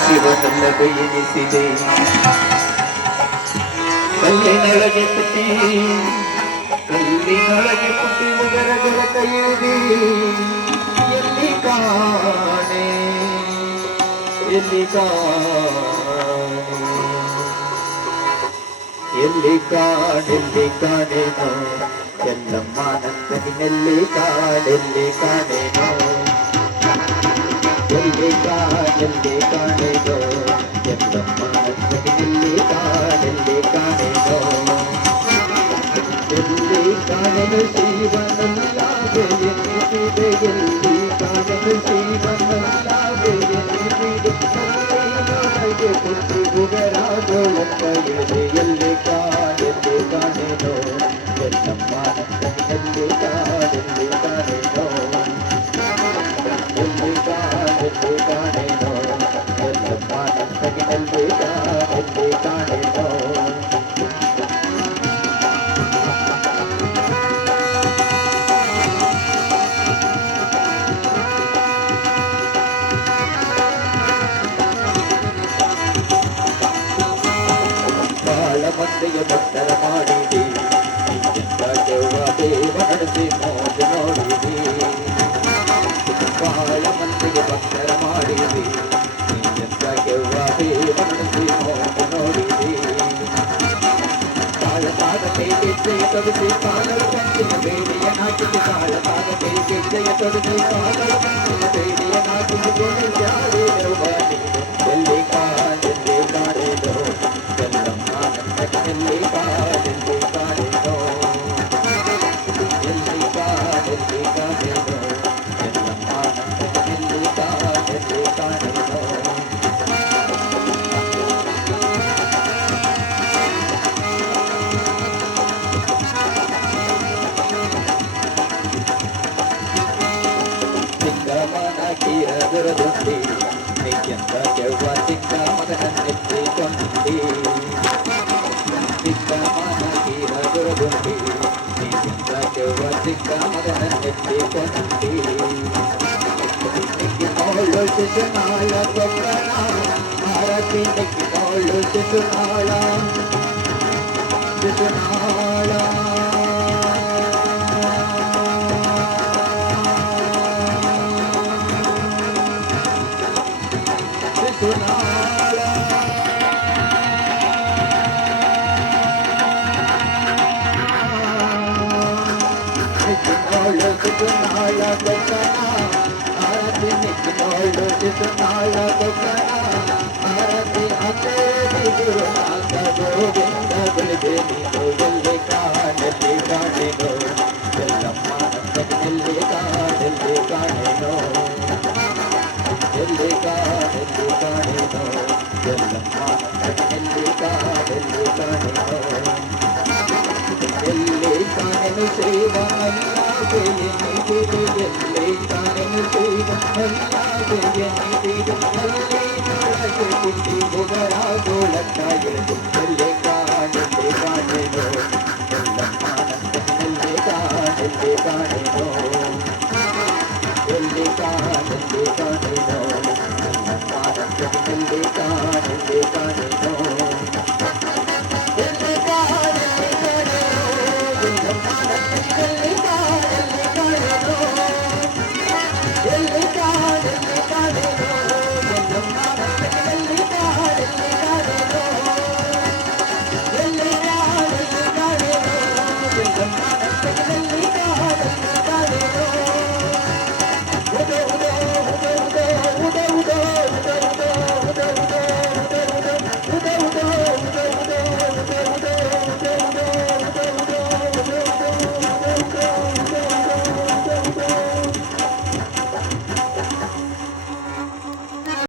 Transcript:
ಶಿವನಲ್ಲವೇ ಎನಿಸಿದೆ ಕಲ್ಲಿನೊಳಗೆ ಪುಟ್ಟಿ ಕಲ್ಲಿನೊಳಗೆ ಪುಟ್ಟಿ ಉಗರಗಳ ಕೈಯಿದೆ ಎಲ್ಲಿ ಕಾಣೆ ಎಲ್ಲಿ ಕಾಣೆ ಎಲ್ಲಿ ಕಾಣೆಲ್ಲಿ ಕಾಣೆನೋ ಎಲ್ಲಮ್ಮ ನಂದನಿನಲ್ಲಿ ಕಾಣೆಲ್ಲಿ ಕಾಣೆನೋ ಎಲ್ಲಿ ಕಾಣೆನೋ ಎಲ್ಲಮ್ಮ ನಂದನಿನಲ್ಲಿ ಕಾಣೆಲ್ಲಿ ಕಾಣೆನೋ ಎಲ್ಲಿ ಕಾಣೆನು ಶಿವನಲ್ಲಾಗೆ ಎನ್ನಿಸಿದೆ ಎಲ್ಲಿ ಕಾಣೆನು ಶಿವನಲ್ಲಾಗೆ ಎನ್ನಿಸಿದೆ ಕಲ್ಲಿನೊಳಗೆ ಪುಟ್ಟಿ ಉಗರಾಗೋಳಕ್ಕ ಇದೆ ಎಲ್ಲಿ ಕಾಣೆನೋ ಎಲ್ಲಮ್ಮ ನಂದನಿನಲ್ಲಿ ಕಾಣೆಲ್ಲಿ ಕಾಣೆನೋ ಎಲ್ಲಿ ಕಾಣೆನೋ ಎಲ್ಲಮ್ಮ ನಂದನಿನಲ್ಲಿ ಕಾಣೆಲ್ಲಿ ಕಾಣೆನೋ ಮಂದೆಯ ಭಕ್ತರ ಮಾಡಿದೆ ದೇವ ನಡೆಸಿ ಮೋಜ ನೋಡಿದೆ ಬಾಳ ಮಂದೆಯ ಭಕ್ತರ ಮಾಡಿದೆ ದೇವ ನಡೆಸಿ ಮೋಜ ನೋಡಿದೆ ಕಾಳತಾದ ಕೈ ಗೆಜ್ಜೆಯ ತೊಡಿಸಿ ಕಾಲರ ಪಂಚಿನ ಬೇಡಿಯ ನಾಟಿಸಿ ಕಾಳತಾದ ಕೈ ಗೆಜ್ಜೆಯ ತೊಡಿಸಿ ಕಾಲರ ಪಂಚಿನ ಬೇಡಿಯ ನಾಟಿಸಿ ಗೋಣಿಸ್ಯಾಡಿ ದೇವನಿ ಎಲ್ಲಿ ಕಾಣೆಲ್ಲಿ ಕಾಣೆನೋ ಎಲ್ಲಮ್ಮ ನಂದನಿನಲ್ಲಿ ಕಾಣೆಲ್ಲಿ ಕಾಣೆನೋ ಎಲ್ಲಿ ಕಾಣೆನೋ ಎಲ್ಲಮ್ಮ ನಂದನಿನಲ್ಲಿ ಕಾಣೆಲ್ಲಿ ಕಾಣೆನೋ ದುರದುಂಡಿ ನಿತ್ಯಂತ ಕೆವ್ವ ಸಿಕ್ಕ ಮಗನನ್ನೆತ್ತಿಕೊಂಡಿ ಸಿಕ್ಕ ಮಾನಕೀರ ದುರದುಂಡಿ ನಿತ್ಯಂತ ಕೆವ್ವ ಸಿಕ್ಕ ಮಗನನ್ನೆತ್ತಿಕೊಂಡಿ ನಿಕ್ಕಿನೋಳು ಶಿಶುನಾಳ ಗೊಬ್ಬರ ಭಾರತಿ ನಿಕ್ಕಿನೋಳು ಶಿಶುನಾಳ ಗೋವಿಂದ ಗುರುದೇವಿನೋ ಎಲ್ಲಿ ಕಾಣೆಲ್ಲಿ ಕಾಣೆನೋ ಎಲ್ಲಮ್ಮ ನಂದನಿನಲ್ಲಿ ಕಾಣೆಲ್ಲಿ ಕಾಣೆನೋ ಎಲ್ಲಿ ಕಾಣೆನೋ ಎಲ್ಲಮ್ಮ ನಂದನಿನಲ್ಲಿ ಕಾಣೆಲ್ಲಿ ಕಾಣೆನೋ ಎಲ್ಲಿ ಕಾಣೆನು ಶಿವನಲ್ಲಾಗೆ ಎನ್ನಿಸಿದೆ ಎಲ್ಲಿ ಕಾಣೆನು ಶಿವನಲ್ಲಾಗೆ ಎನ್ನಿಸಿದೆ ಕಲ್ಲಿನೊಳಗೆ ಪುಟ್ಟಿ ಉಗರಾಗೋಳಕ್ಕ ಇದೆ ಎಲ್ಲಿ ಕಾಣೆನೋ ಎಲ್ಲಮ್ಮ ನಂದನಿನಲ್ಲಿ ಕಾಣೆಲ್ಲಿ ಕಾಣೆನೋ ಎಲ್ಲಿ ಕಾಣೆನೋ ಎಲ್ಲಮ್ಮ ನಂದನಿನಲ್ಲಿ ಕಾಣೆಲ್ಲಿ ಕಾಣೆನೋ